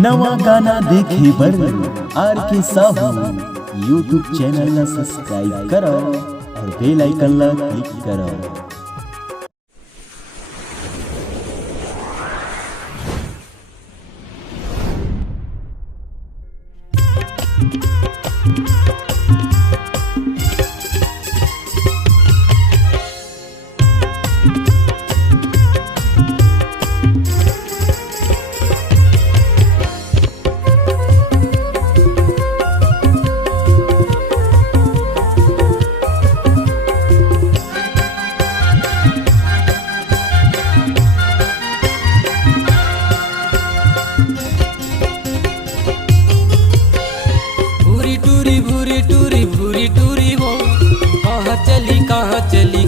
नवा गाना देखे बर आर के साहू यूट्यूब चैनल ला सब्सक्राइब करो और बेल आइकन ला क्लिक करो।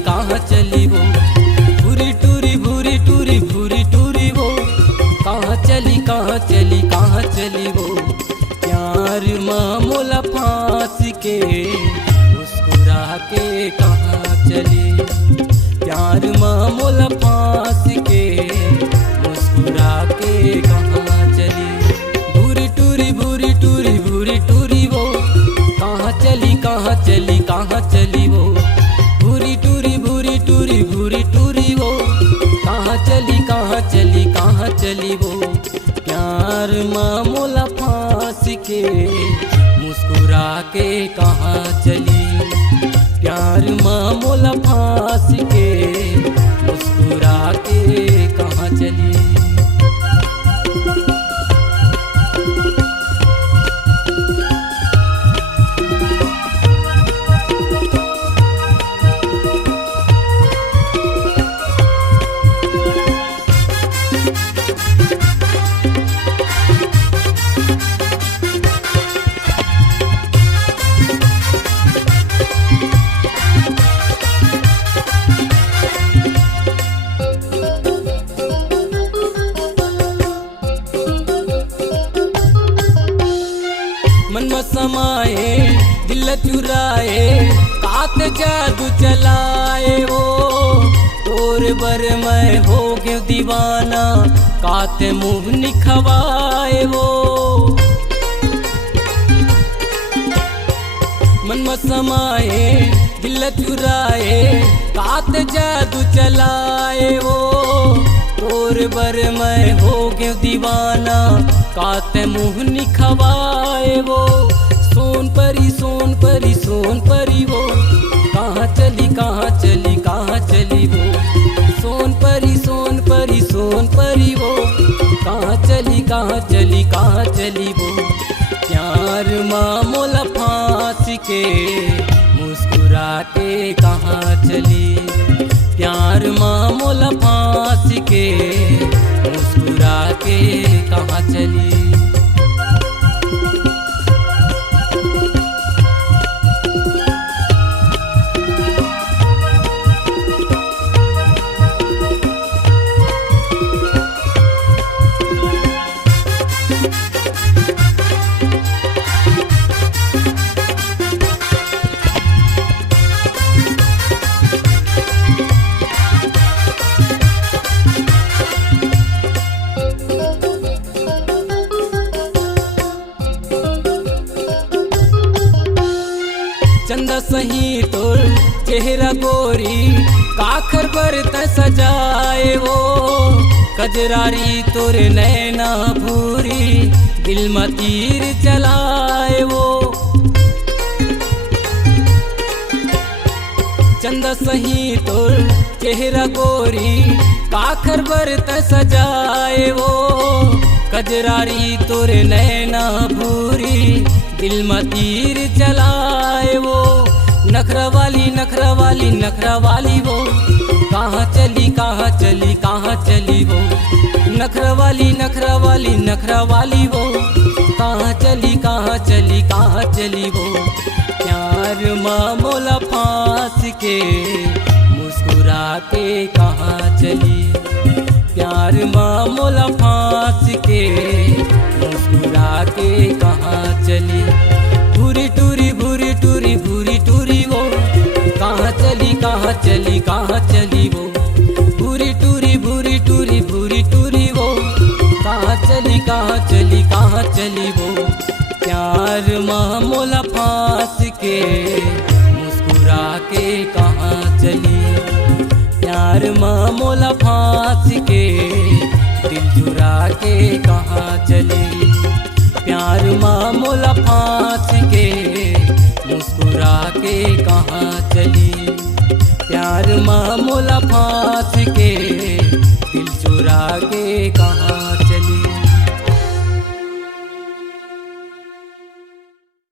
कहाँ चली वो भूरी टूरी भूरी टूरी वो कहाँ चली वो प्यार मामूला फांस के मुस्कुरा के कहाँ चली प्यार मामूला फांस के मुस्कुरा के कहाँ चली भूरी टूरी भूरी टूरी वो कहाँ चली वो भूरी टूरी वो कहाँ चली वो प्यार मामूला फांस के मुस्कुरा के कहाँ चली प्यार मामूला फांस के मुस्कुरा के कहाँ चली। मन में समाए दिल चुराए कात जादू चलाए वो तोर बर मैं हो गयो दीवाना कात मुँह निखवाए वो मन में समाए दिल चुराए कात जादू चलाए वो तोर बर मैं हो गयो दीवाना काते मुँह निखवाए वो सोन परी वो कहाँ चली वो सोन परी वो कहाँ चली वो प्यार मामूला फांस के मुस्कुरा के कहाँ चली प्यार मामूला फांस के मुस्कुरा के कहाँ चली। चंदा सही तोर चेहरा गोरी काखर बरत सजाए वो कजरारी तोर नैना भूरी दिल में तीर चलाए वो चंदा सही तोर चेहरा गोरी काखर बरत सजाए वो कजरारी तोर नैना भूरी दिल में तीर चलाए वो नखरा वाली वो कहाँ चली वो नखरा वाली वो कहाँ चली वो प्यार मामूला फांस के मुस्कुरा के कहाँ चली प्यार मामूला फांस के मुस्कुरा के कहाँ चली भूरी टूरी वो कहाँ चली वो भूरी टूरी वो कहाँ चली वो प्यार मामूला फांस के मुस्कुरा के कहाँ चली। प्यार मामूला फांस के दिल चुरा के कहाँ चली। प्यार मामूला फांस के मुस्कुरा के कहाँ चली। प्यार मामूला फांस के दिल चुरा के कहाँ